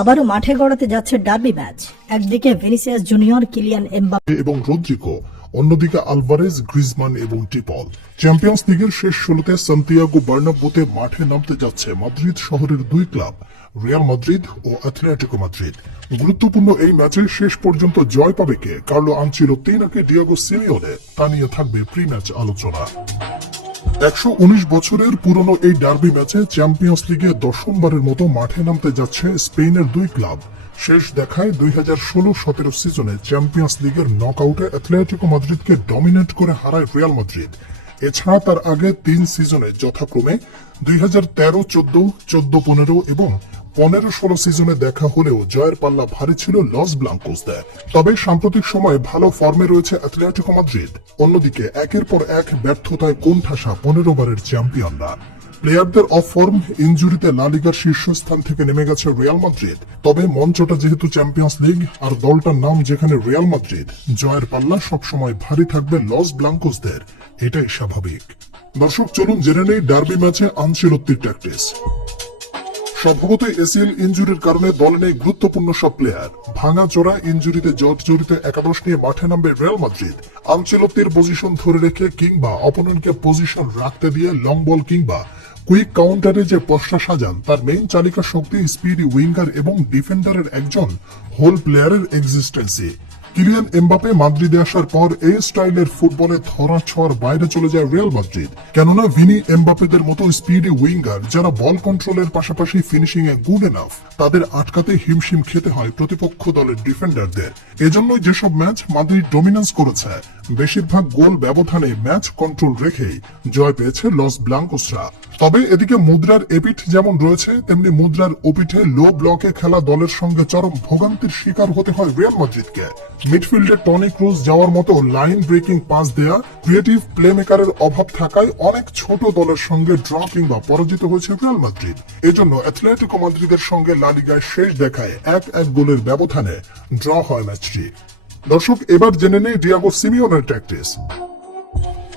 আবারও মাঠে গড়াতে যাচ্ছে ডার্বি ম্যাচ। একদিকে ভিনিসিয়াস জুনিয়র, কিলিয়ান এমবাপ্পে এবং রদ্রিগো, অন্যদিকে আলভারেজ, গ্রিজমান এবং ডিপল। চ্যাম্পিয়ন্স লিগের শেষ ১৬তে সান্তিয়াগো বার্নাব্যুতে মাঠে নামতে যাচ্ছে মাদ্রিদ শহরের দুই ক্লাব, রিয়াল মাদ্রিদ ও অ্যাথলেটিকো মাদ্রিদ। গুরুত্বপূর্ণ এই ম্যাচে শেষ পর্যন্ত জয় পাবে কে, কার্লো আনচেলোত্তি নাকি ডিয়েগো সিমিওনে, তা নিয়ে থাকবে প্রি ম্যাচ আলোচনা। ১১৯ বছরের পুরনো এই ডার্বি ম্যাচে চ্যাম্পিয়ন্স লিগে দশমবারের মতো মাঠে নামতে যাচ্ছে স্পেনের দুই ক্লাব। শেষ দেখায় ২০১৬-১৭ সিজনে চ্যাম্পিয়ন্স লিগের নকআউটে অ্যাথলেটিকো মাদ্রিদকে ডমিনেট করে হারায় রিয়াল মাদ্রিদ। এছাড়া তার আগে ৩ সিজনে যথাক্রমে ২০১৩-১৪, ১৪-১৫ এবং ১৫-১৬ সিজনে দেখা হলেও জয়ের পাল্লা ভারী ছিল লস ব্লাঙ্কোসদের। তবে সাম্প্রতিক সময়ে ভালো ফর্মে রয়েছে অ্যাথলেটিকো মাদ্রিদ। অন্যদিকে একের পর এক ব্যর্থতায় কোণঠাসা ১৫ বারের চ্যাম্পিয়নরা। প্লেয়ারদের অফ ফর্ম, ইনজুরিতে লা লিগার শীর্ষস্থান থেকে নেমে গেছে রিয়াল মাদ্রিদ। তবে মঞ্চটা যেহেতু চ্যাম্পিয়ন্স লিগ আর দলটার নাম যেখানে রিয়াল মাদ্রিদ, জয়ের পাল্লা সবসময় ভারী থাকবে লস ব্লাঙ্কোসদের, এটাই স্বাভাবিক। দর্শক, চলুন জেনে নেই ডার্বি ম্যাচে আনচেলোত্তির ট্যাকটিক্স। সম্ভবত এসিএল ইনজুরির কারণে দলে নেই গুরুত্বপূর্ণ সব প্লেয়ার। ভাঙা চোরা ইনজুরিতে জর্জরিত একাদশ নিয়ে মাঠে নামবে রিয়াল মাদ্রিদ। আনচেলোত্তির পজিশন ধরে রেখে কিংবা অপোনেন্টকে পজিশন রাখতে দিয়ে লং বল কিংবা কুইক কাউন্টারে যে পশ্চা সাজান, তার মেইন চালিকা শক্তি স্পিডি উইঙ্গার এবং ডিফেন্ডারের একজন হোল প্লেয়ারের এক্সিস্টেন্সি। কিলিয়ান এমবাপ্পে মাদ্রিদে আসার পর এই স্টাইলের ফুটবলে ধরা ছোঁয়ার বাইরে চলে যায় রিয়াল মাদ্রিদ। কেননা ভিনি এমবাপ্পেদের মতো স্পিডি উইঙ্গার যারা বল কন্ট্রোলের পাশাপাশি ফিনিশিং এ গুড এনাফ, তাদের আটকাতে হিমশিম খেতে হয় প্রতিপক্ষ দলের ডিফেন্ডারদের। এজন্যই যেসব ম্যাচ মাদ্রিদ ডমিনেন্স করেছে, বেশিরভাগ গোল ব্যবধানে ম্যাচ কন্ট্রোল রেখেই জয় পেয়েছে লস ব্লাঙ্কোসরা। তবে এদিকে মুদ্রার এপিঠ যেমন রয়েছে, তেমনি মুদ্রার ওপিঠে লো ব্লকে খেলা দলের সঙ্গে চরম ভোগান্তির শিকার হতে হয় রিয়াল মাদ্রিদকে। মিডফিল্ডে টনি ক্রুজ যাওয়ার মতো লাইন ব্রেকিং পাস দেয়া ক্রিয়েটিভ প্লেমেকারের অভাব থাকায় অনেক ছোট দলের সঙ্গে ড্র কিংবা পরাজিত হয়েছে রিয়াল মাদ্রিদ। এজন্য অ্যাথলেটিকো মাদ্রিদের সঙ্গে লা লিগায় শেষ দেখায় ১-১ গোলের ব্যবধানে ড্র হয় ম্যাচটি। দর্শক, এবার জেনে নেই ডিয়েগো সিমিওনের ট্যাকটিক্স।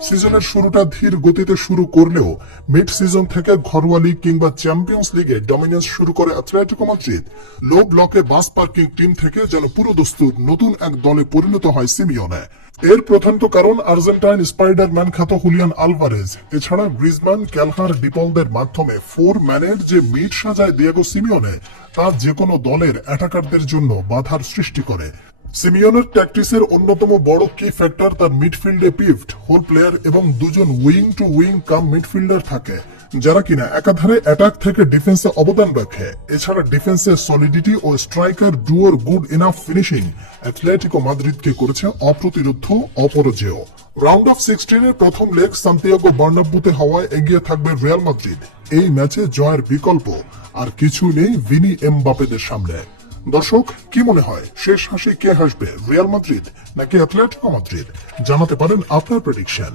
সিজনের শুরুটা ধীর গতিতে শুরু করলেও মিড সিজন থেকে ঘরোয়া লিগ কিংবা চ্যাম্পিয়ন্স লিগে ডমিনেন্স শুরু করে অ্যাথলেটিকো মাদ্রিদ। লো ব্লকে বাস পার্কিং টিম থেকে যেন পুরো দস্তুর নতুন এক দলে পরিণত হয় সিমিওনে। এর প্রধানত কারণ আর্জেন্টাইন স্পাইডারম্যান খ্যাত হুলিয়ান আলভারেজ, এছাড়া গ্রিজমান, ক্যালহার, ডিপলদের মাধ্যমে 4 ম্যানের যে মিড সাজায় ডিয়েগো সিমিওনে, তা যে কোনো দলের অ্যাটাকারদের জন্য বাধার সৃষ্টি করে। সিমিওনের ট্যাকটিক্সের অন্যতম বড় কি ফ্যাক্টর তার মিডফিল্ডে পিভট, হোল প্লেয়ার এবং দুজন উইং টু উইং কাম মিডফিল্ডার থাকে, যারা কিনা একাধারে অ্যাটাক থেকে ডিফেন্সে অবদান রাখে। এছাড়া ডিফেন্সের সলিডিটি ও স্ট্রাইকার ডুওর গুড ইনাফ ফিনিশিং অ্যাথলেটিকো মাদ্রিদকে করেছে অপ্রতিরোধ্য, অপরাজেয়। রাউন্ড অফ 16-এর প্রথম লেগ সান্তিয়াগো বার্নাব্যুতে হওয়ায় এগিয়ে থাকবে রিয়াল মাদ্রিদ। এই ম্যাচে জয়ের বিকল্প আর কিছু নেই ভিনি এমবাপ্পেদের সামনে। দর্শক, কি মনে হয় শেষ হাসি কে হাসবে, রিয়াল মাদ্রিদ নাকি অ্যাথলেটিকো মাদ্রিদ? জানাতে পারেন আপনার প্রেডিকশন।